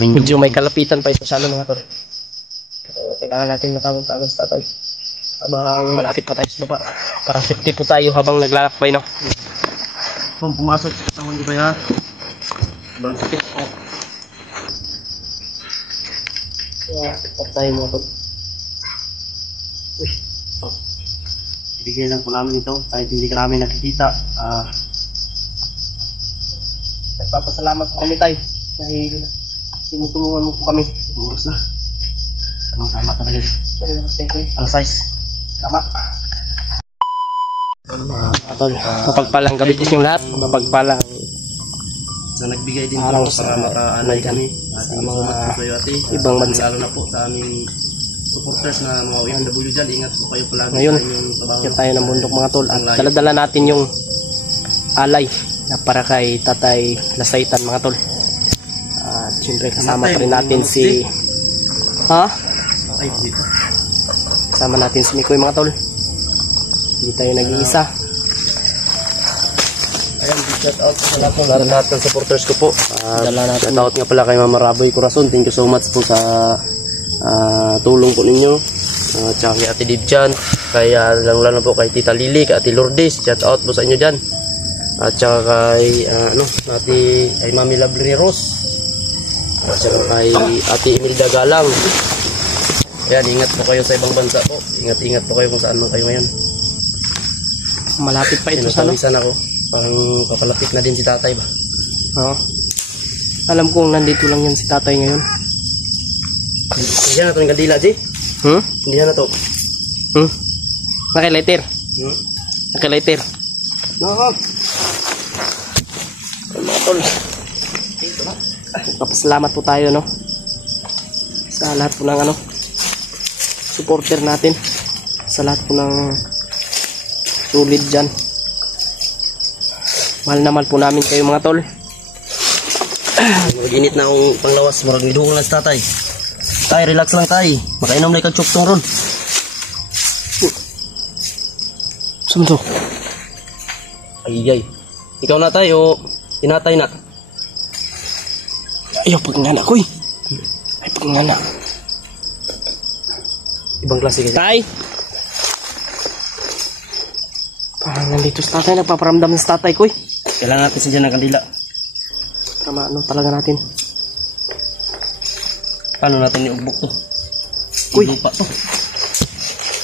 Medyo may kalapitan pa ito sa ano mga tol. Kailangan natin matawag-tawag sa tatay. Habang malapit pa tayo sa baba. Para safety po tayo habang naglalakbay, no? Kung pumasok, tawag ko ba yan? Bang sakit. Tapos tayo mga tol. Uy. Ibigay lang po namin ito kahit hindi ka namin nakikita. Nagpapasalamat po kami tayo. Dahil tinutulungan mo po kami. Oras na. Tama talaga. Ang size. Tama. Tol, mapagpalang gabi po yung lahat. Mapagpalang Na nagbigay din araw po sa para makaanay kami. sa Ating mga salamat po kayo ate. ibang bansa. Lalo na po sa aming supporters na mga OFW dyan. Ingat po kayo palagi Ngayon, sa inyong trabaho. kaya tayo ng bundok mga tol. At dala-dala natin yung alay na para kay Tatay Lasaitan mga tol. At siyempre kasama pa rin natin si... Ha? Ay, dito. Kasama natin si Mikoy mga tol. Hindi tayo nag-iisa. Ayan, shout out sa lahat ng supporters ko po. Dala natin. Shout out nga pala kay Mama Raboy Corazon. Thank you so much po sa tulong po ninyo. Tsaka kay Ate Dibjan, kay lalo po kay Tita Lily, kay Ate Lourdes. Shout out po sa inyo dyan. At tsaka kay kay Mami Lovely Rose. At tsaka kay Ate Imelda Galang. Ayan, ingat po kayo sa ibang bansa po. Ingat po kayo kung saan man kayo ngayon. Malapit pa ito sa ano. Pinapawisan ako. Parang papalapit na din si tatay ba? Oo. Alam kong nandito lang yan si tatay ngayon. Hindi na ito yung kandila, Jay. Hindi na ito. Nakilighter. Nakilighter. Naka. Mga tol. Papasalamat po tayo, no? Sa lahat po ng ano, supporter natin. Sa lahat po ng tulid dyan. Mahal naman po namin kayo mga tol. Mag-init na akong panglawas. Marag nidungan na sa tatay. Tay, relax lang tay. Makainom na ikaw tsuktong ron. Saan to? Ay. Ikaw na tayo. Tinatay na. Ayaw, pagngana ko eh. Ay, pagngana. Ibang klase kasi. Tay! Parang nandito sa tatay. Nagpaparamdam sa tatay ko eh. Kailangan natin siya ng kandila. Tama, ano talaga natin. Paano natin iugbok to? Uy! Lupa to.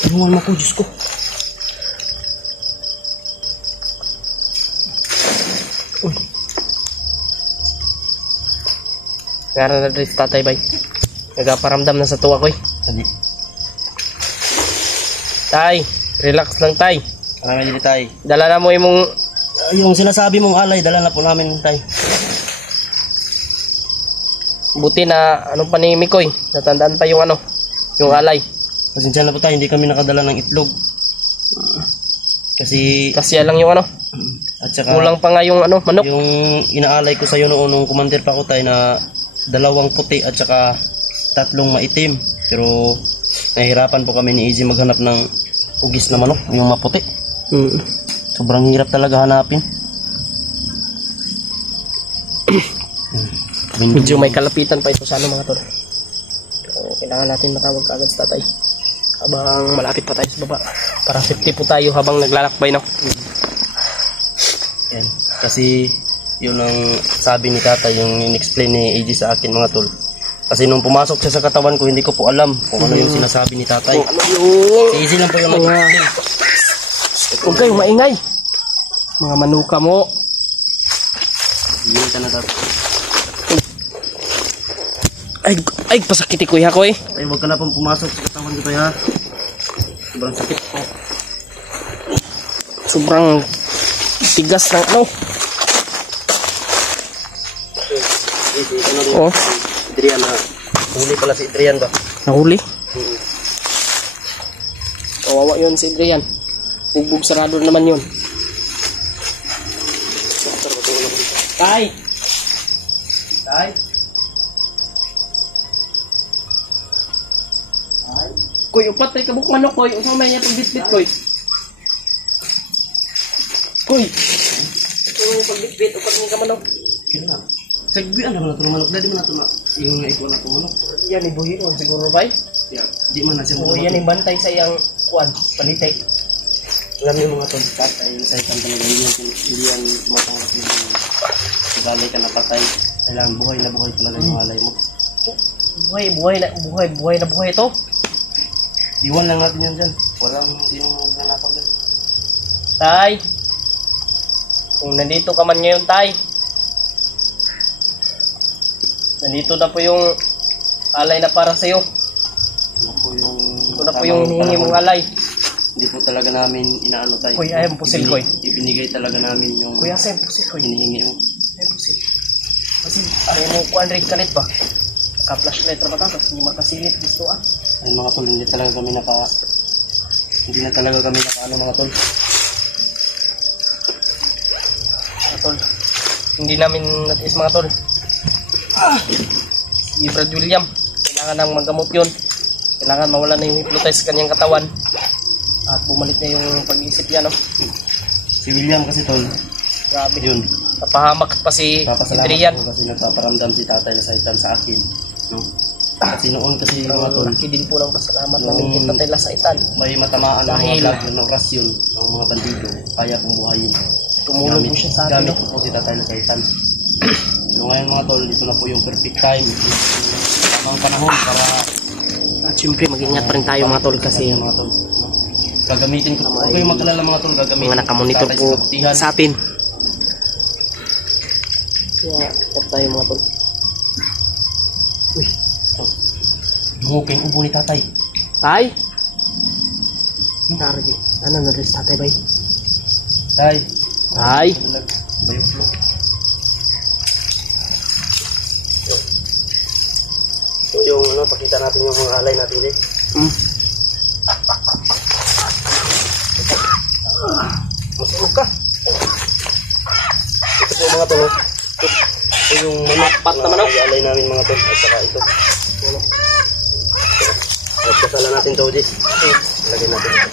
Tulungan mo ko, Diyos ko. Uy! Ngara na rin sa tatay bay. Nagpaparamdam na sa tuwa ko eh. Sabi. Tay! Relax lang tay. Parang nga tay. Dala na mo yung Yung sinasabi mong alay, dala na po namin tay. buti na anong panimik ko eh. Natandaan pa yung ano, yung alay. Pasensya na po tayo, hindi kami nakadala ng itlog. Kasi lang yung ano. at saka Kulang pa nga yung ano, manok. yung inaalay ko sa iyo noon nung commander pa ko tayo na 2 puti at saka 3 maitim. Pero nahihirapan po kami ni Easy maghanap ng ugis na manok, yung maputi. Sobrang hirap talaga hanapin. Medyo may kalapitan pa ito sa ano mga tol. Kailangan natin matawag agad sa tatay. Habang malapit pa tayo sa baba. Para safety po tayo habang naglalakbay, no? Yan. Kasi yun ang sabi ni tatay, yung in-explain ni AG sa akin mga tol. Kasi nung pumasok siya sa katawan ko, hindi ko po alam kung ano yung sinasabi ni tatay. Ano yung... Easy lang po yung nag-explain. Huwag kayong maingay. Mga manuka mo. Hindi ka na tatay. Ay, pasakiti ko ko eh. Ay, huwag ka na pong pumasok sa katawan ko tayo ha. Sobrang sakit po. Sobrang tigas ng ano. Oh, Adrian ha. Huli pala si Adrian ba? nahuli. Kawawa yun si Adrian. Bugbog sarado naman yun. Tay! Tay? Koy, upat tayo kabuk manok, koy. Usang may niya pagbitbit, koy. Koy! Ito yung pagbitbit, upat niya ka manok. Kira na. Sagbian naman ito ng manok. Dahil man ito na yung naikuha na itong manok. Yan, ibuhiron siguro ba? Yeah. Di man na siya Oo, yan, ibantay sa iyang kuwan, palitek. Alam niyo mga tol, tatay, saytan talaga. Hindi yan tumatanggap ng sagalay ka na patay. Kailangan buhay na buhay talaga yung alay mo. Buhay na buhay ito. Iwan lang natin yan dyan. Walang sinong nanakaw dyan. Tay, kung nandito ka man ngayon, Tay, nandito na po yung alay na para sa'yo. Ito na po yung hinihingi mong alay. Hindi po talaga namin inaano tayo. Kuya, ayun pusil ko eh. Ibinigay talaga namin yung Kuya, sa'yo pusil ko eh. hinihingi mo. Ayun pusil. Kasi, ayaw mo kuhan rin kalit ba? Naka-flashlight na ba tapos hindi makasilip gusto ah. Ay mga tol, hindi na talaga kami naka ano mga tol. Mga tol, hindi namin natis mga tol. Si Brad William, kailangan nang maggamot yun. Kailangan mawala na yung hypnotize sa kanyang katawan. At bumalik na yung pag-iisip niya, no? Si William kasi tol, Grabe. yun. Napahamak pa si Adrian. Papasalamat ko kasi nagpaparamdam si tatay na saitan sa akin. No? Kasi noon kasi mga tol, Laki din po ng pasalamat namin kay Tatay Lasaitan. may matamaan ng Dahil- mga vlog ng rasyon ng mga bandido. Kaya kong buhayin. Tumulong po siya sa atin, Gamit no? ko po si tatay na saitan. So ngayon mga tol, ito na po yung perfect time. Yung tamang panahon para At syempre, mag-ingat pa rin tayo mga tol kasi mga tol. No? Gagamitin ko. Huwag kayong mag-alala mga tol, gagamitin mga nakamonitor tatay po sa kabutihan. sa atin. Kaya, ingat tayo mga tol. Uy, Muking ubo ni tatay. Tay! Narigi. Ano na-release tatay bay? Tay. Tay! Bayong flow. So yung ano, pakita natin yung mga alay natin eh. Masunog ka. Ito po mga tol. Ito yung Pat na manok. alay namin mga tol. At saka ito. Ano? Nagkasala natin to, Jis. Lagyan natin ito.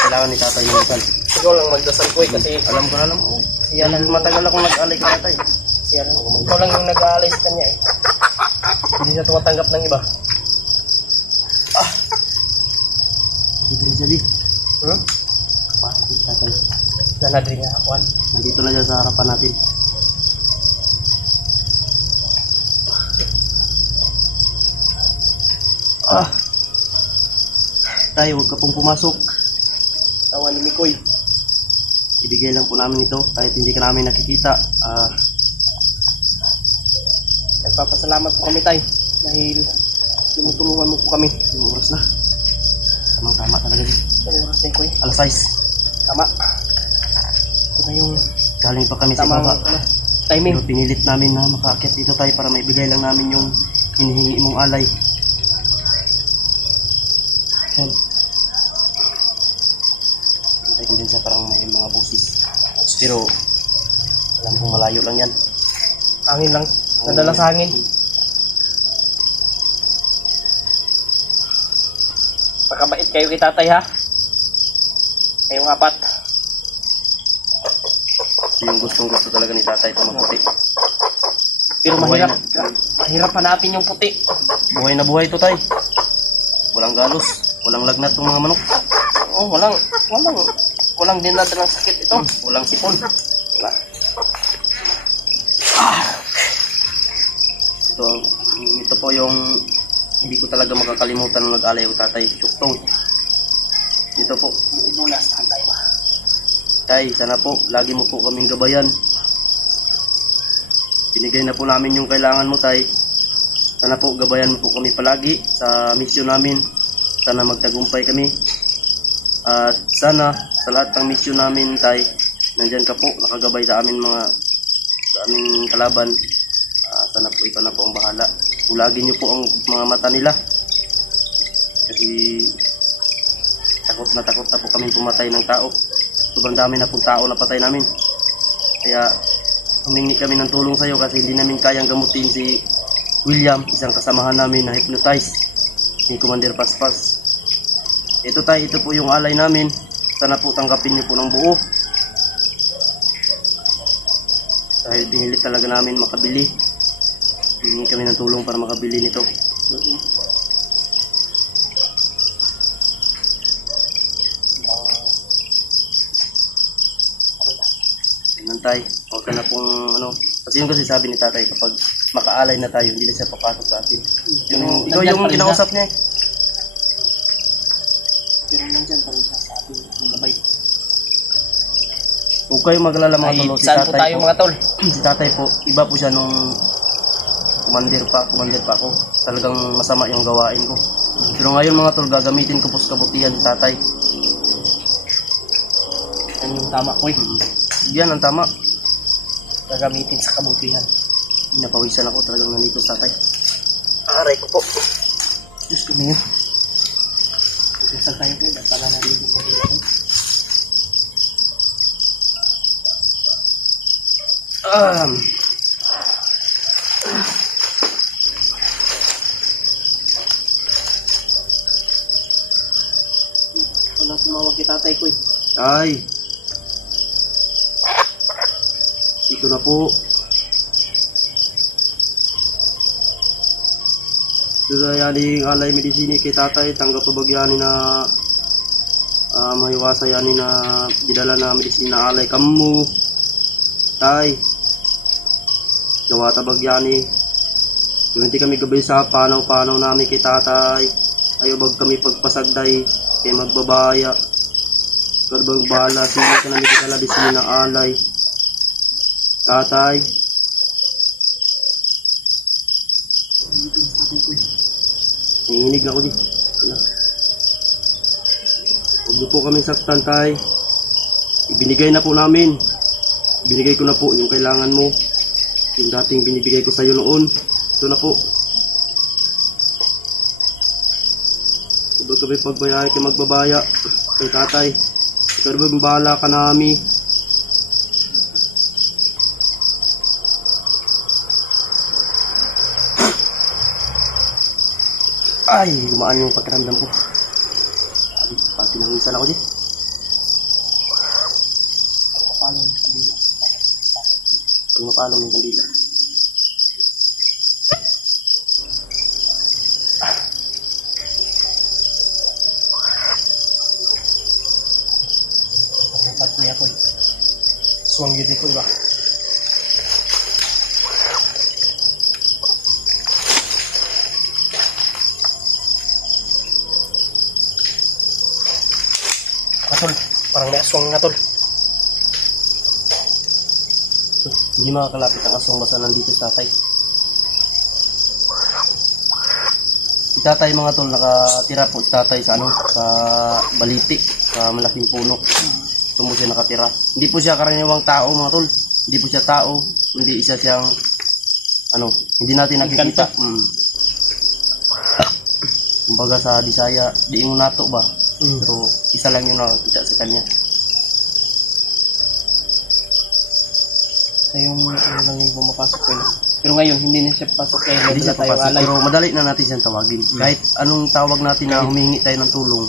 Kailangan ni tatay ng isal. Ikaw lang magdasal ko eh kasi Alam ko na lang. Oh. siya lang, Matagal akong nag-alay ka tatay. siya lang. Ikaw lang yung nag-aalay sa kanya eh. Hindi siya tumatanggap ng iba. Dito na siya, Jis. Hmm? Pasok ni tatay. Nanadri nga ako. Nandito na siya sa harapan natin. Tay, huwag ka pong pumasok. Tawa ni Mikoy. Ibigay lang po namin ito kahit hindi ka namin nakikita. Nagpapasalamat po kami tay. Dahil tinutulungan mo po kami. Yung oras na. Tamang-tama talaga din. Sa oras ni Koy. Alas 6. Tama. Ito na yung Galing pa kami sa tamang baba. timing. Pero pinilit namin na makaakyat dito tayo para maibigay lang namin yung hinihingi mong alay. Yan. Hintay ko din sa parang may mga busis. Pero alam kong malayo lang yan. Hangin lang. Nadala sa hangin. Pakabait kayo kay tatay ha. Kayong apat. Yung gustong-gusto talaga ni tatay ito magputi. Pero Buhay mahirap. na. Mahirap hanapin yung puti. Buhay na buhay ito tay. Walang galos. Walang lagnat ng mga manok. Oh, walang dinadalang sakit ito. Walang sipon. Wala. Ito po yung hindi ko talaga makakalimutan nung nag-alay ko tatay. Syuktong. Dito po. Bubulas tayo ba? Tay, sana po, lagi mo po kaming gabayan. Binigay na po namin yung kailangan mo, tay. Sana po, gabayan mo po kami palagi sa misyon namin. Sana magtagumpay kami. At sana, sa lahat ng misyon namin, tay, nandyan ka po, nakagabay sa amin sa aming kalaban. Sana po, ikaw na po ang bahala. Ulagin niyo po ang mga mata nila. Kasi, takot na po kami pumatay ng tao. Sobrang dami na pong tao na patay namin. Kaya humingi kami ng tulong sa iyo kasi hindi namin kayang gamutin si William, isang kasamahan namin na hypnotize ni Commander Paspas. Ito tayo, ito po yung alay namin. Sana po tanggapin niyo po ng buo. Dahil pinilit talaga namin makabili Hingi kami ng tulong para makabili nito. Tay, huwag ka na pong kasi yung kasi sabi ni tatay kapag makaalay na tayo, hindi na siya papasok sa atin. Ikaw yung kinausap niya. Pero nandyan pa rin siya sa atin, yung gabay. Huwag kayong maglala mga tol. Si tatay tayo po, mga tol? Si tatay po, iba po siya nung kumandir pa ako. Talagang masama yung gawain ko. Pero ngayon mga tol, gagamitin ko po sa kabutihan si tatay. Yan yung tama ko eh. Yan ang tama. Gagamitin sa kabutihan. Pinapawisan ako talagang nandito sa tatay. Aray ko po. Diyos ko niyo. Saan tayo po? Nagtala na rin yung kabila ko. Wala tumawag kay tatay ko eh. Ay. Ito na po. Yaning alay medisini kay tatay, tanggap pa bagyani na mahiwasa yani na didala na medisina alay kamu. Tay. Gawata bagyani. Hindi kami gabay sa panaw namin kay tatay. Ayo bag kami pagpasagday kay magbabaya. Kadbang bala sino ka na didala medisina alay. Tatay. Nanginig na ako di. Huwag niyo po kami saktan, tay. Ibinigay na po namin. Binigay ko na po yung kailangan mo. Yung dating binibigay ko sa iyo noon. Ito na po. Huwag kami pagbayay kay magbabaya. Kay tatay. Ikaw ba bahala ka nami. Ay, lumaan yung pakiramdam ko. Pati nangisan ako dyan. Pag mapalong yung kandila. Dapat kuya ko eh. Suwang gidi ko iba. Tol, parang may aswang nga tol. Hindi makakalapit ang aswang basta nandito sa tatay. Si tatay mga tol, nakatira po si tatay sa sa baliti, sa malaking puno. Ito mo siya nakatira. Hindi po siya karaniwang tao mga tol. Hindi po siya tao, hindi isa siyang hindi natin nakikita. Kumbaga sa Bisaya, diingon nato ba? Pero isa lang yung nakakita sa kanya. So yung lang yung pumapasok ko yun. Pero ngayon, hindi na siya papasok kaya Hindi siya papasok, pero madali na natin siyang tawagin. Kahit anong tawag natin na humingi tayo ng tulong,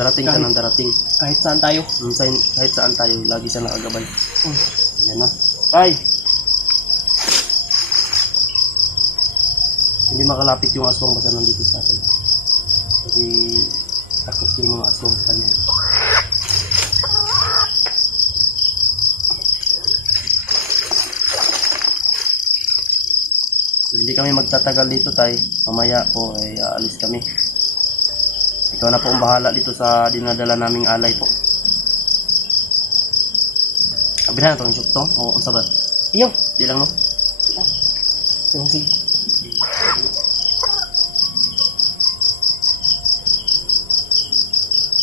darating ka ng darating. Kahit saan tayo? Kahit saan tayo, lagi siya nakagabay. Yan na. Ay! Hindi makalapit yung aswang basta nandito sa atin. Kasi takot yung mga aswang sa kanya. Hindi kami magtatagal dito, tay. Mamaya po ay aalis kami. Ikaw na po ang bahala dito sa dinadala naming alay po. Kabila na ito yung syuktong? O ang sabat? Iyo! Di lang no? Yung sige.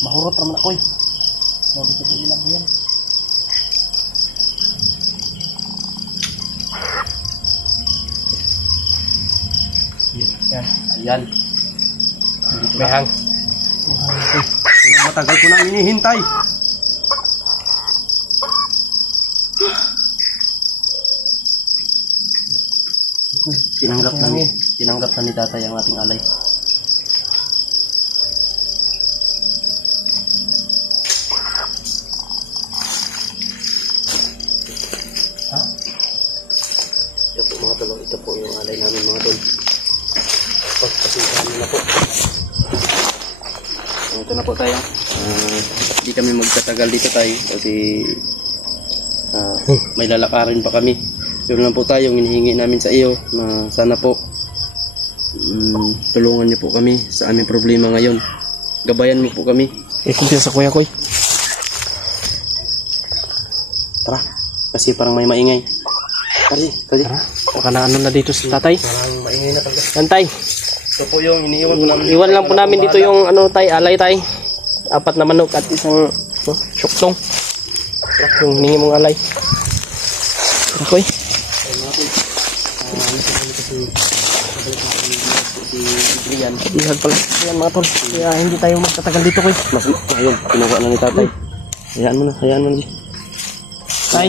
Mahurot naman ako eh. Sabi sa tingin lang ba yan? Yan. Ayan. Dito na. Mahang. Matagal ko na hinihintay. Tinanggap na ni tatay ang ating alay. Ito po mga tol, ito po yung alay namin mga tol. Pagpasensyahan na po. Ito na po tayo. Hindi kami magtatagal dito tayo kasi may lalakarin pa kami. Yun lang po tayo, hinihingi namin sa iyo na sana po tulungan niyo po kami sa aming problema ngayon. Gabayan mo po kami. Kumpiyansa sa kuya ko. Tara, kasi parang may maingay. Kasi. Baka na ano na dito sa tatay. Parang maingay na talaga. Antay. Ito po yung iniiwan po namin. Iwan lang po namin dito yung ano tay, alay tay. 4 na manok at isang syuktong. Yung hiningi mong alay. Akoy. Ihag pala. Ayan mga tol. Kaya hindi tayo magtatagal dito koy. Mas ayun, kinuha na ni tatay. Hayaan mo na. Tay.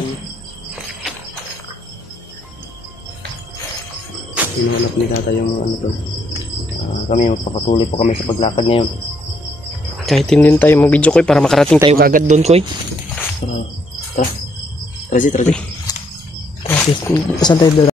Kinuha na ni tatay yung mga ano to. Kami magpapatuloy po kami sa paglakad ngayon. Kahit hindi tayo mag-video koy para makarating tayo kagad doon koy. Tara. Tara. Saan tayo